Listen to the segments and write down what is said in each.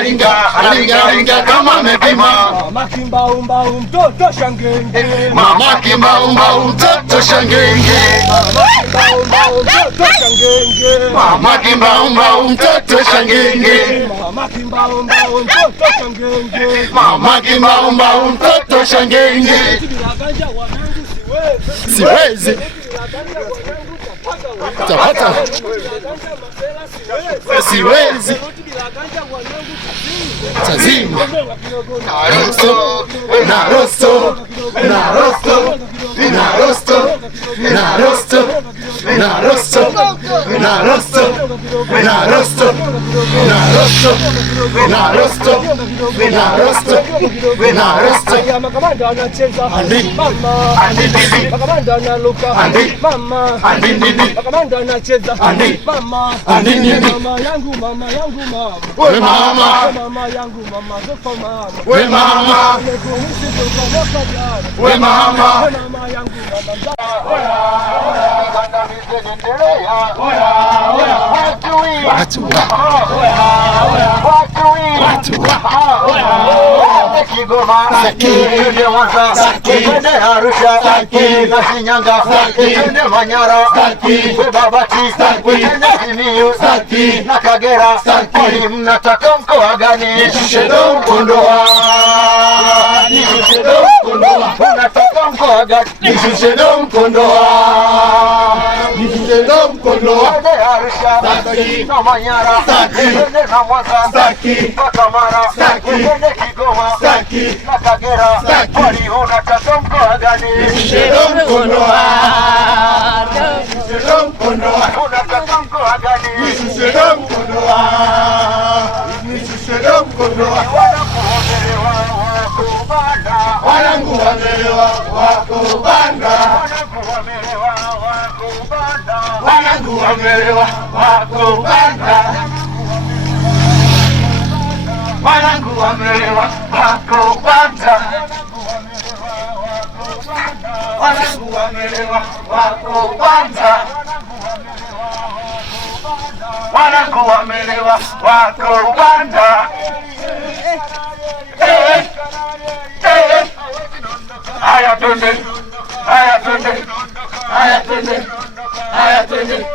Alinga kama mepima. Mama kimbaumba mtoto shangenge. Mama kimbaumba mtoto shangenge. Mama kimbaumba mtoto shangenge. Mama kimbaumba mtoto shangenge. Mama kimbaumba mtoto shangenge. Mama kimbaumba mtoto shangenge. Siwezi. Tapata. Siwezi. Tazima. Narosto. Narosto. Narosto. Narosto. Narosto. Narosto. Narosto. Narosto. Narosto. Narosto. Narosto. Narosto. Makamanda anacheza. Andi. Mama. Andi. Makamanda analuka. Andi. Mama. Andi. Makamanda anacheza. Andi. Mama. Andi. Mama yangu mama. We mama. Mama yangu mama. We mama. We mama. Mama yangu mama. Watu Kigoma, twende Mwanza, twende Arusha, na Shinyanga, twende Manyara, we Babati, twende Simiyu, na Kagera. Kwani mnataka mkoa gani? Nishushe Kondoa. Nishushe Kondoa. Unataka mkoa gani? Nishushe Kondoa. Nishushe Kondoa. Twende Arusha, na Manyara, twende na Mwanza, mpaka Mara, twende Kigoma, na Kagera. Kwani unataka mkoa gani? Nishushe Kondoa. Nishushe Kondoa. Unataka mkoa gani? Nishushe Kondoa. Nishushe Kondoa. Wanangu wamelewa wako banda. Wanangu wamelewa wako banda. Wanangu wamelewa wako banda. Wanangu wamelewa wako banda. Wanangu wamelewa wako banda. Haya twende, haya twende, haya twende, haya twende.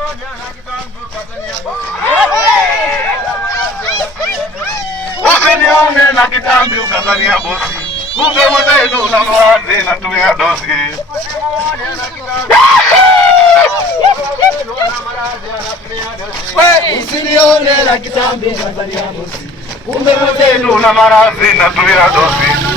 Usinione na kitambi ukazania bosi, kumbe mwenendo na mwazi na tumia dosi. Usinione na kitambi ukazania bosi, kumbe mwenendo na maradhi na tumia dosi.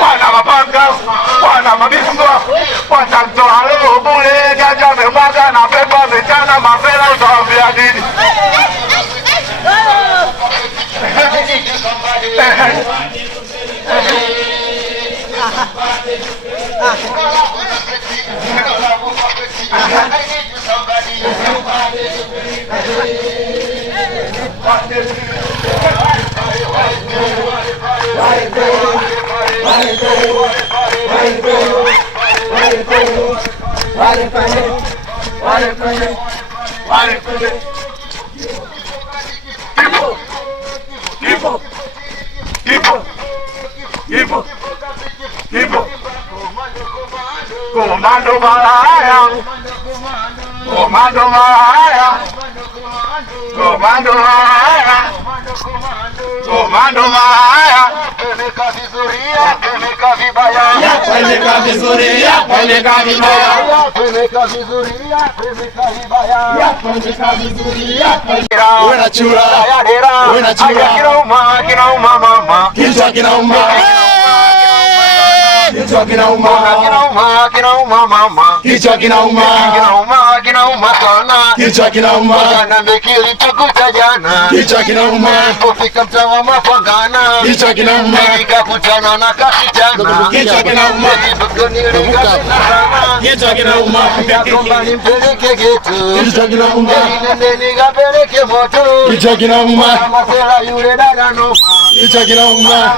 Wana mapanga, wana mabiswa, watamtoa leo bure, ganja memwaga na pepa vijana mafela utawambia nini? wale pale, wale pale, wale pale. Kipo, kipo, kipo, kipo. Komando malaya, komando malaya, komando malaya, komando malaya. Peleka vizuria, peleka vibaya, peleka vizuria, peleka vibaya, peleka vizuria, peleka vibaya, peleka vizuria, peleka. Wewe chura, wewe chura. Kinauma, kinauma mama, kichwa kinauma. Kichwa kinauma, kinauma, kinauma mama. Kichwa kinauma, kinauma, kinauma sana. Kichwa kinauma, jana mbekili tukuta jana. Kichwa kinauma, kufika mtawa mapangana. Kichwa kinauma, nikakutana na kasichana. Kichwa kinauma, kichwa kinauma, nakomba nimpeleke geto. Kichwa kinauma, nende nikapeleke moto. Kichwa kinauma, mafela yule dada noma. Kichwa kinauma,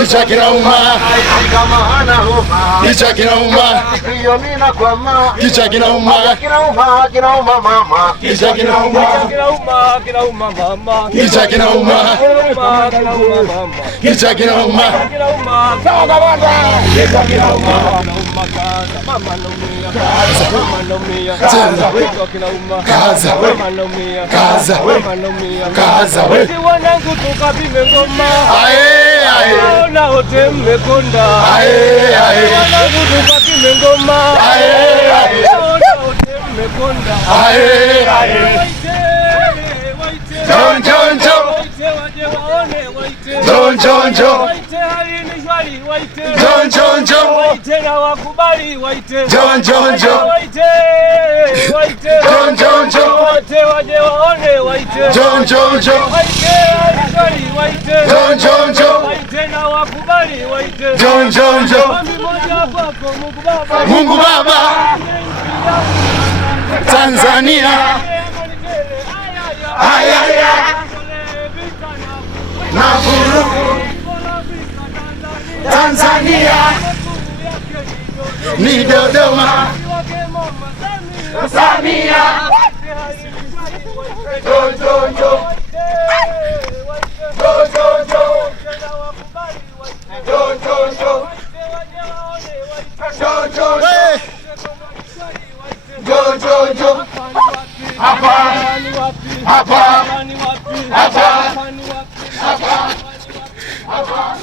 kichwa kinauma, kama hana homa. Kichwa kinauma, hiyo mimi nakwama. Kichwa kinauma, kinauma, kinauma mama. Kichwa kinauma, kinauma, kinauma mama. Kichwa kinauma, kinauma, kinauma mama. Kichwa kinauma, kinauma, sawa baba. Kichwa kinauma, kinauma kaza mama naumia. Mama naumia. Kichwa kinauma, kaza mama naumia. Kaza mama naumia. Kaza wewe. Si wanangu tukapime ngoma. Ae ae. Na hote mmekonda. Ae ae. Wanangu tukapime ngoma. Ae ae. Na hote mmekonda. Ae ae. John John John. John John John. John John John. Waite na wakubali waite. John John John. Waite waite. John John John. Wote waje waone waite. John John John. Waite wakubali waite. John John John. Waite na wakubali waite. John John John. Mmoja kwako Mungu Baba. Mungu Baba. Tanzania. Aya aya. Na vurugu Tanzania ni Dodoma. Samia Jojo Jojo hapa hapa hapa hapa.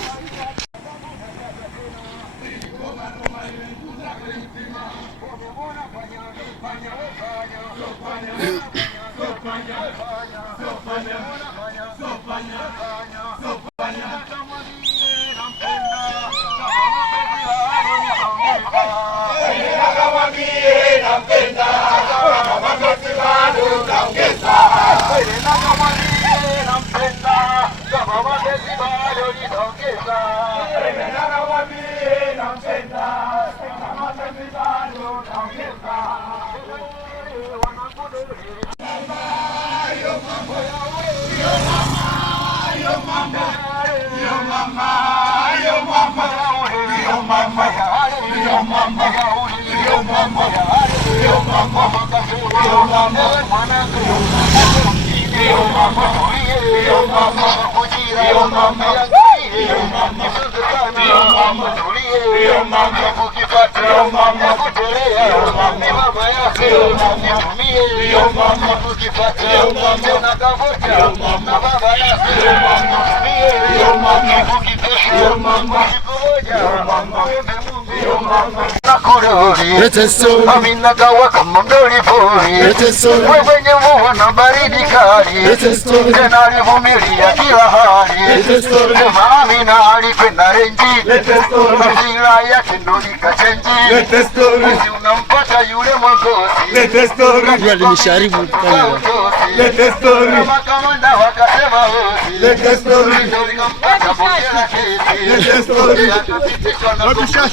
Amina kawa kama mdoli pori, wenye mvua na baridi kali, tena alivumilia kila hali. Amina alikwenda renji, mazira yake ndo ikachenji. Basi unampata yule mwangozi, alinisharibu kama kamanda wakasema hozi, ndo likampata bongela kesi, akapitishwa na kusura.